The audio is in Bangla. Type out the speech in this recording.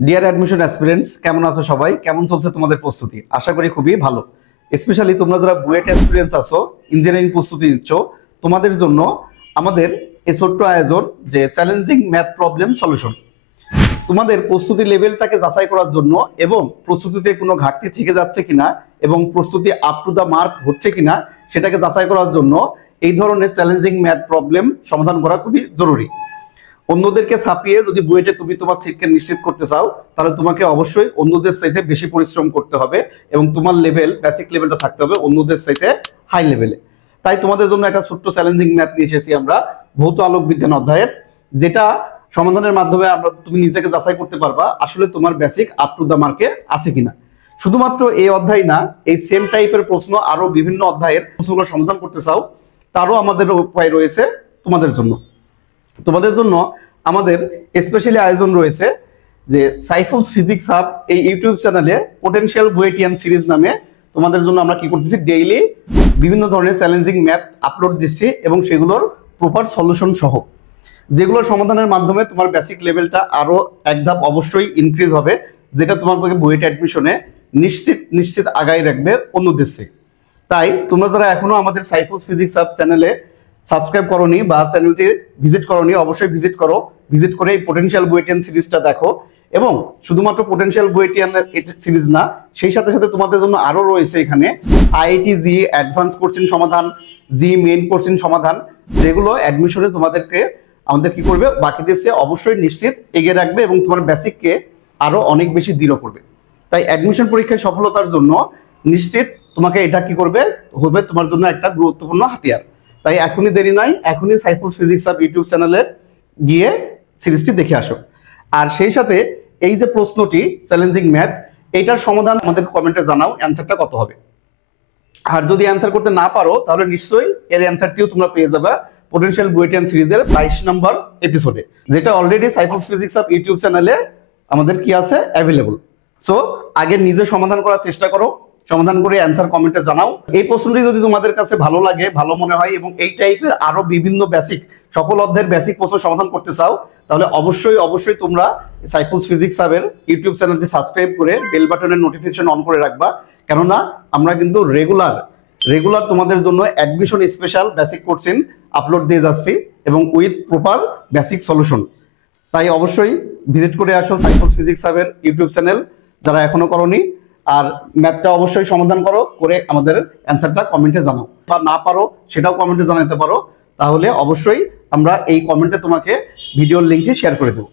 ডিয়ার অ্যাডমিশন অ্যাসপিরেন্টস, কেমন আছো সবাই? কেমন চলছে তোমাদের প্রস্তুতি? আশা করি খুবই ভালো। স্পেশালি তোমরা যারা বুয়েট অ্যাসপিরেন্টস আছো, ইঞ্জিনিয়ারিং প্রস্তুতি নিচ্ছ, তোমাদের জন্য আমাদের এই ছোট্ট আয়োজন যে চ্যালেঞ্জিং ম্যাথ প্রবলেম সলিউশন। তোমাদের প্রস্তুতি লেভেলটাকে যাচাই করার জন্য এবং প্রস্তুতিতে কোনো ঘাটতি থেকে যাচ্ছে কিনা এবং প্রস্তুতি আপ টু দ্য মার্ক হচ্ছে কিনা সেটাকে যাচাই করার জন্য এই ধরনের চ্যালেঞ্জিং ম্যাথ প্রবলেম সমাধান করা খুবই জরুরি। অন্যদেরকে ছাপিয়ে যদি বুয়েটে তুমি তোমার সিটকে নিশ্চিত করতে চাও, তাহলে তোমাকে অবশ্যই অন্যদের চাইতে বেশি পরিশ্রম করতে হবে এবং তোমার লেভেল, বেসিক লেভেলটা থাকতে হবে অন্যদের চাইতে হাই লেভেলে। তাই তোমাদের জন্য একটা ছোট্ট চ্যালেঞ্জিং ম্যাথ নিয়ে এসেছি আমরা, ভৌত আলোক বিজ্ঞান অধ্যায়ের, যেটা সমাধানের মাধ্যমে তুমি নিজেকে যাচাই করতে পারবা আসলে তোমার বেসিক আপ টু দ্য মার্কে আছে কিনা। শুধুমাত্র এই অধ্যায় না, এই সেম টাইপের প্রশ্ন আরো বিভিন্ন অধ্যায়ের প্রশ্নগুলো সমাধান করতে চাও, তারও আমাদের উপায় রয়েছে তোমাদের জন্য। তোমাদের জন্য আমাদের স্পেশালি আয়োজন রয়েছে যে সাইফুলস ফিজিক্স হাব, এই ইউটিউব চ্যানেলে পোটেনশিয়াল বুয়েটিয়ান সিরিজ নামে তোমাদের জন্য আমরা কি করতেছি, ডেইলি বিভিন্ন ধরনের চ্যালেঞ্জিং ম্যাথ আপলোড দিচ্ছি এবং সেগুলোর প্রপার সলিউশন সহ, যেগুলোর সমাধানের মাধ্যমে তোমার বেসিক লেভেলটা আরো এক ধাপ অবশ্যই ইনক্রিজ হবে, যেটা তোমার বুয়েট অ্যাডমিশনে নিশ্চিত আগায় রাখবে অন্যদের চেয়ে। তাই তোমরা যারা এখনো আমাদের সাইফুলস ফিজিক্স হাব চ্যানেলে সাবস্ক্রাইব করোনি বা চ্যানেলটি ভিজিট করোনি, অবশ্যই ভিজিট করো। ভিজিট করে এই পোটেনশিয়াল বুয়েটিয়ান সিরিজটা দেখো এবং শুধুমাত্র পোটেনশিয়াল বুয়েটিয়ান সিরিজ না, সেই সাথে সাথে তোমাদের জন্য আরো রয়েছে এখানে আইআইটি জি অ্যাডভান্স কোর্সিং সমাধান, জি মেইন কোর্সিং সমাধান, যেগুলো অ্যাডমিশনে আমাদের কি করবে, বাকিদের চেয়ে অবশ্যই নিশ্চিত এগিয়ে রাখবে এবং তোমার বেসিককে আরো অনেক বেশি দৃঢ় করবে। তাই অ্যাডমিশন পরীক্ষায় সফলতার জন্য নিশ্চিত তোমাকে এটা কি করবে, হবে তোমার জন্য একটা গুরুত্বপূর্ণ হাতিয়ার। তাই এখনই দেরি নাই, এখনই সাইফুলস ফিজিক্স হাব ইউটিউব চ্যানেলে গিয়ে সিরিজটি দেখে আসো। আর সেই সাথে এই যে প্রশ্নটি চ্যালেঞ্জিং ম্যাথ, এইটার সমাধান আমাদের কমেন্টে জানাও, অ্যান্সারটা কত হবে। আর যদি অ্যান্সার করতে না পারো তাহলে নিশ্চয়ই এর অ্যান্সারটিও তোমরা পেয়ে যাবে পোটেনশিয়াল বুয়েটিয়ান সিরিজের 22 নম্বর এপিসোডে, যেটা অলরেডি সাইফুলস ফিজিক্স হাব ইউটিউব চ্যানেলে আমাদের কি আছে, অ্যাভেলেবল। সো আগে নিজে সমাধান করার চেষ্টা করো, সমাধান করে অ্যান্সার কমেন্টে জানাও। এই প্রশ্নটি যদি তোমাদের কাছে ভালো লাগে, ভালো মনে হয় এবং এই টাইপের আরো বিভিন্ন বেসিক, সকল অধ্যায়ের বেসিক প্রশ্ন সমাধান করতে চাও, তাহলে অবশ্যই তোমরা সাইফুলস ফিজিক্স হাবের ইউটিউব চ্যানেলটি সাবস্ক্রাইব করে বেল বাটনের নোটিফিকেশন অন করে রাখবা। কেননা আমরা কিন্তু রেগুলার তোমাদের জন্য অ্যাডমিশন স্পেশাল বেসিক কোর্সিং আপলোড দিয়ে যাচ্ছি এবং উইথ প্রপার বেসিক সলিউশন। তাই অবশ্যই ভিজিট করে আসো সাইফুলস ফিজিক্স হাবের ইউটিউব চ্যানেল যারা এখনো করোনি। আর ম্যাথটা অবশ্যই সমাধান করে আমাদের অ্যান্সারটা কমেন্টে জানাও, বা না পারো সেটাও কমেন্টে জানাতে পারো। তাহলে অবশ্যই আমরা এই কমেন্টে তোমাকে ভিডিওর লিঙ্কটি শেয়ার করে দেবো।